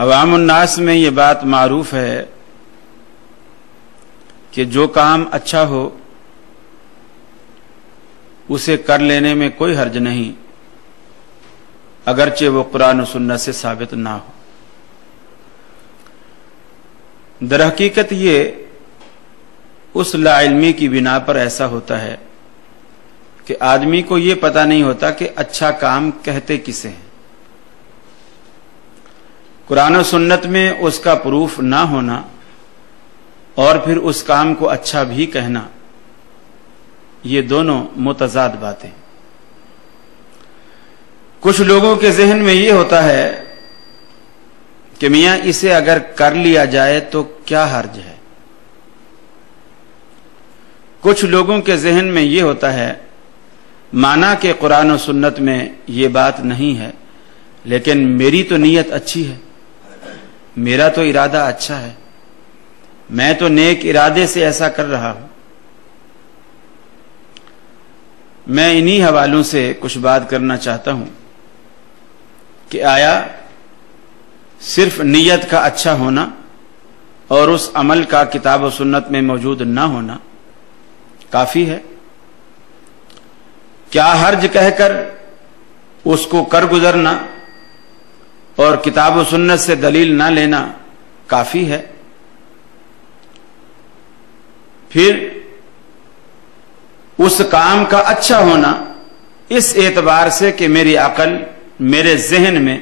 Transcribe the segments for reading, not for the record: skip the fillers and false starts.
عوام الناس میں یہ بات معروف ہے کہ جو کام اچھا ہو اسے کر لینے میں کوئی حرج نہیں، اگرچہ وہ قرآن و سنت سے ثابت نہ ہو۔ در حقیقت یہ اس لا علمی کی بنا پر ایسا ہوتا ہے کہ آدمی کو یہ پتہ نہیں ہوتا کہ اچھا کام کہتے کسے ہیں۔ قرآن و سنت میں اس کا پروف نہ ہونا اور پھر اس کام کو اچھا بھی کہنا، یہ دونوں متضاد باتیں۔ کچھ لوگوں کے ذہن میں یہ ہوتا ہے کہ میاں اسے اگر کر لیا جائے تو کیا حرج ہے۔ کچھ لوگوں کے ذہن میں یہ ہوتا ہے مانا کہ قرآن و سنت میں یہ بات نہیں ہے، لیکن میری تو نیت اچھی ہے، میرا تو ارادہ اچھا ہے، میں تو نیک ارادے سے ایسا کر رہا ہوں۔ میں انہی حوالوں سے کچھ بات کرنا چاہتا ہوں کہ آیا صرف نیت کا اچھا ہونا اور اس عمل کا کتاب و سنت میں موجود نہ ہونا کافی ہے؟ کیا حرج کہہ کر اس کو کر گزرنا اور کتاب و سنت سے دلیل نہ لینا کافی ہے؟ پھر اس کام کا اچھا ہونا اس اعتبار سے کہ میری عقل، میرے ذہن میں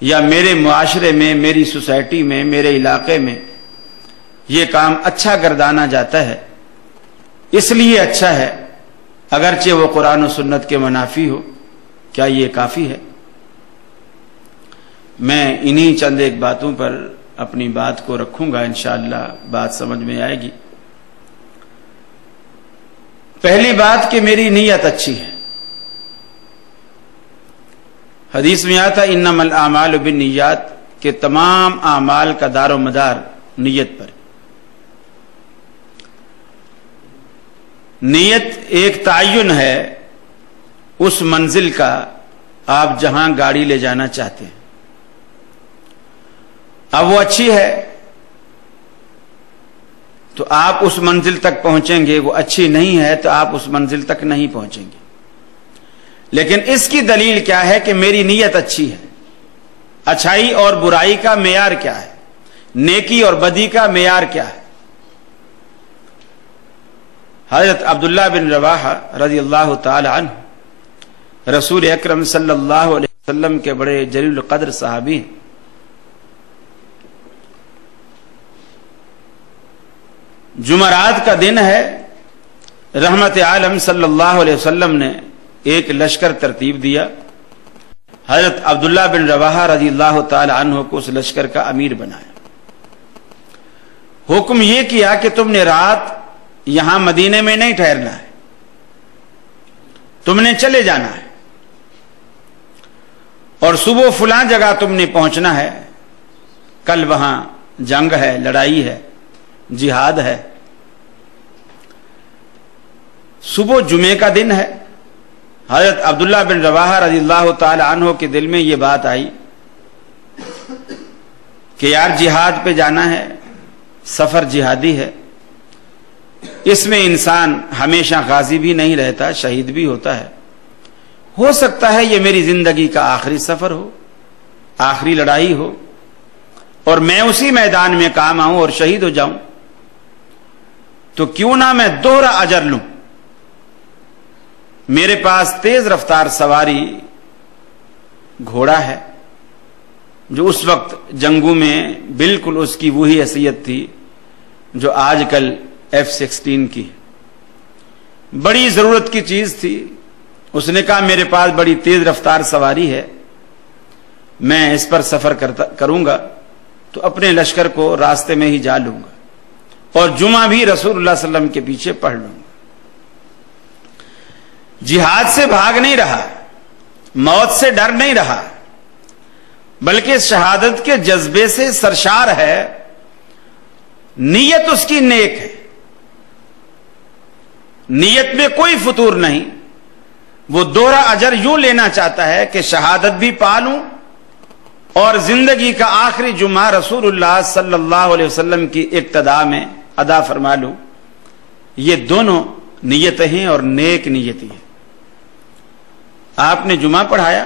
یا میرے معاشرے میں، میری سوسائٹی میں، میرے علاقے میں یہ کام اچھا گردانا جاتا ہے، اس لیے اچھا ہے، اگرچہ وہ قرآن و سنت کے منافی ہو، کیا یہ کافی ہے؟ میں انہی چند ایک باتوں پر اپنی بات کو رکھوں گا، انشاءاللہ بات سمجھ میں آئے گی۔ پہلی بات کہ میری نیت اچھی ہے۔ حدیث میں آتا انما الاعمال بالنیات کہ تمام اعمال کا دار و مدار نیت پر۔ نیت ایک تعین ہے اس منزل کا آپ جہاں گاڑی لے جانا چاہتے ہیں۔ اب وہ اچھی ہے تو آپ اس منزل تک پہنچیں گے، وہ اچھی نہیں ہے تو آپ اس منزل تک نہیں پہنچیں گے۔ لیکن اس کی دلیل کیا ہے کہ میری نیت اچھی ہے؟ اچھائی اور برائی کا معیار کیا ہے؟ نیکی اور بدی کا معیار کیا ہے؟ حضرت عبداللہ بن رواحہ رضی اللہ تعالی عنہ رسول اکرم صلی اللہ علیہ وسلم کے بڑے جلیل القدر صحابی ہیں۔ جمعرات کا دن ہے، رحمت عالم صلی اللہ علیہ وسلم نے ایک لشکر ترتیب دیا، حضرت عبداللہ بن رواحہ رضی اللہ تعالی عنہ کو اس لشکر کا امیر بنایا۔ حکم یہ کیا کہ تم نے رات یہاں مدینے میں نہیں ٹھہرنا ہے، تم نے چلے جانا ہے اور صبح فلاں جگہ تم نے پہنچنا ہے، کل وہاں جنگ ہے، لڑائی ہے، جہاد ہے۔ صبح جمعے کا دن ہے۔ حضرت عبداللہ بن رواحہ رضی اللہ تعالی عنہ کے دل میں یہ بات آئی کہ یار جہاد پہ جانا ہے، سفر جہادی ہے، اس میں انسان ہمیشہ غازی بھی نہیں رہتا، شہید بھی ہوتا ہے، ہو سکتا ہے یہ میری زندگی کا آخری سفر ہو، آخری لڑائی ہو اور میں اسی میدان میں کام آؤں اور شہید ہو جاؤں، تو کیوں نہ میں دوہرا اجر لوں۔ میرے پاس تیز رفتار سواری گھوڑا ہے جو اس وقت جنگوں میں بالکل اس کی وہی حیثیت تھی جو آج کل F-16 کی، بڑی ضرورت کی چیز تھی۔ اس نے کہا میرے پاس بڑی تیز رفتار سواری ہے، میں اس پر سفر کروں گا تو اپنے لشکر کو راستے میں ہی جا لوں گا اور جمعہ بھی رسول اللہ صلی اللہ علیہ وسلم کے پیچھے پڑھ لوں گا۔ جہاد سے بھاگ نہیں رہا، موت سے ڈر نہیں رہا، بلکہ شہادت کے جذبے سے سرشار ہے، نیت اس کی نیک ہے، نیت میں کوئی فتور نہیں۔ وہ دوہرا اجر یوں لینا چاہتا ہے کہ شہادت بھی پا لوں اور زندگی کا آخری جمعہ رسول اللہ صلی اللہ علیہ وسلم کی اقتداء میں ادا فرما لوں، یہ دونوں نیتیں ہیں اور نیک نیتی ہے۔ آپ نے جمعہ پڑھایا،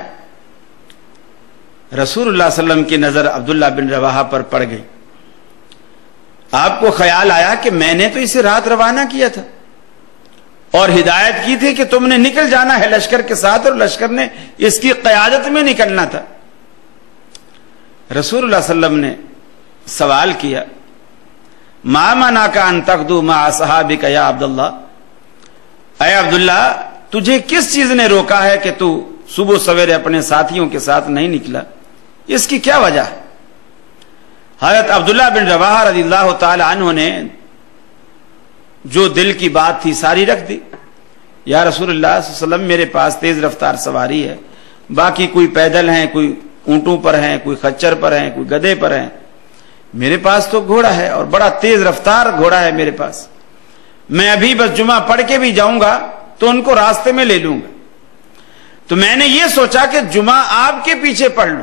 رسول اللہ صلی اللہ علیہ وسلم کی نظر عبداللہ بن رواحہ پر پڑ گئی۔ آپ کو خیال آیا کہ میں نے تو اسے رات روانہ کیا تھا اور ہدایت کی تھی کہ تم نے نکل جانا ہے لشکر کے ساتھ، اور لشکر نے اس کی قیادت میں نکلنا تھا۔ رسول اللہ صلی اللہ علیہ وسلم نے سوال کیا، ما منعک ان تغدو مع اصحابک یا عبداللہ، اے عبداللہ تجھے کس چیز نے روکا ہے کہ تو صبح سویرے اپنے ساتھیوں کے ساتھ نہیں نکلا؟ اس کی کیا وجہ ہے؟ حضرت عبداللہ بن رواحہ رضی اللہ تعالی عنہ نے جو دل کی بات تھی ساری رکھ دی۔ یا رسول اللہ صلی اللہ علیہ وسلم میرے پاس تیز رفتار سواری ہے، باقی کوئی پیدل ہیں، کوئی اونٹوں پر ہیں، کوئی خچر پر ہیں، کوئی گدھے پر ہیں، میرے پاس تو گھوڑا ہے اور بڑا تیز رفتار گھوڑا ہے میرے پاس، میں ابھی بس جمعہ پڑھ کے بھی جاؤں گا تو ان کو راستے میں لے لوں گا۔ تو میں نے یہ سوچا کہ جمعہ آپ کے پیچھے پڑھ لوں۔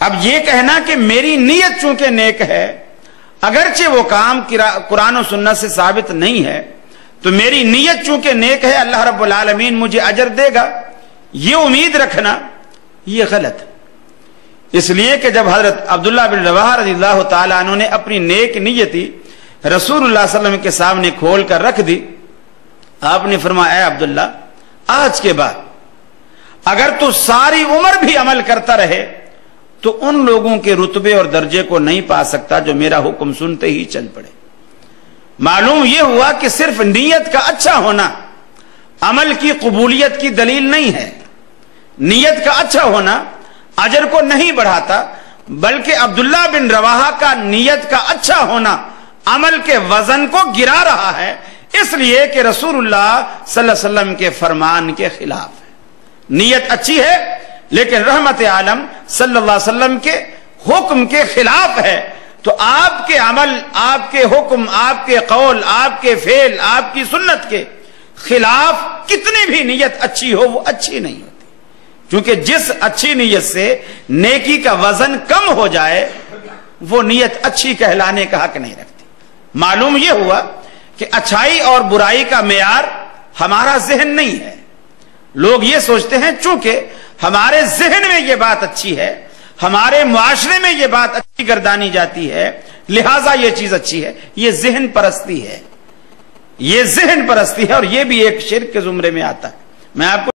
اب یہ کہنا کہ میری نیت چونکہ نیک ہے، اگرچہ وہ کام قرآن و سنت سے ثابت نہیں ہے، تو میری نیت چونکہ نیک ہے اللہ رب العالمین مجھے اجر دے گا، یہ امید رکھنا یہ غلط ہے۔ اس لیے کہ جب حضرت عبداللہ بن رواحہ رضی اللہ تعالیٰ عنہ نے اپنی نیک نیتی رسول اللہ صلی اللہ علیہ وسلم کے سامنے کھول کر رکھ دی، آپ نے فرمایا، اے عبداللہ آج کے بعد اگر تو ساری عمر بھی عمل کرتا رہے تو ان لوگوں کے رتبے اور درجے کو نہیں پا سکتا جو میرا حکم سنتے ہی چل پڑے۔ معلوم یہ ہوا کہ صرف نیت کا اچھا ہونا عمل کی قبولیت کی دلیل نہیں ہے، نیت کا اچھا ہونا اجر کو نہیں بڑھاتا، بلکہ عبداللہ بن رواحہ کا نیت کا اچھا ہونا عمل کے وزن کو گرا رہا ہے، اس لیے کہ رسول اللہ صلی اللہ علیہ وسلم کے فرمان کے خلاف ہے۔ نیت اچھی ہے لیکن رحمت عالم صلی اللہ علیہ وسلم کے حکم کے خلاف ہے، تو آپ کے عمل، آپ کے حکم، آپ کے قول، آپ کے فعل، آپ کی سنت کے خلاف کتنی بھی نیت اچھی ہو وہ اچھی نہیں ہوتی، کیونکہ جس اچھی نیت سے نیکی کا وزن کم ہو جائے وہ نیت اچھی کہلانے کا حق نہیں رکھتی۔ معلوم یہ ہوا کہ اچھائی اور برائی کا معیار ہمارا ذہن نہیں ہے۔ لوگ یہ سوچتے ہیں چونکہ ہمارے ذہن میں یہ بات اچھی ہے، ہمارے معاشرے میں یہ بات اچھی گردانی جاتی ہے، لہٰذا یہ چیز اچھی ہے۔ یہ ذہن پرستی ہے، یہ ذہن پرستی ہے، اور یہ بھی ایک شرک کے زمرے میں آتا ہے۔ میں آپ کو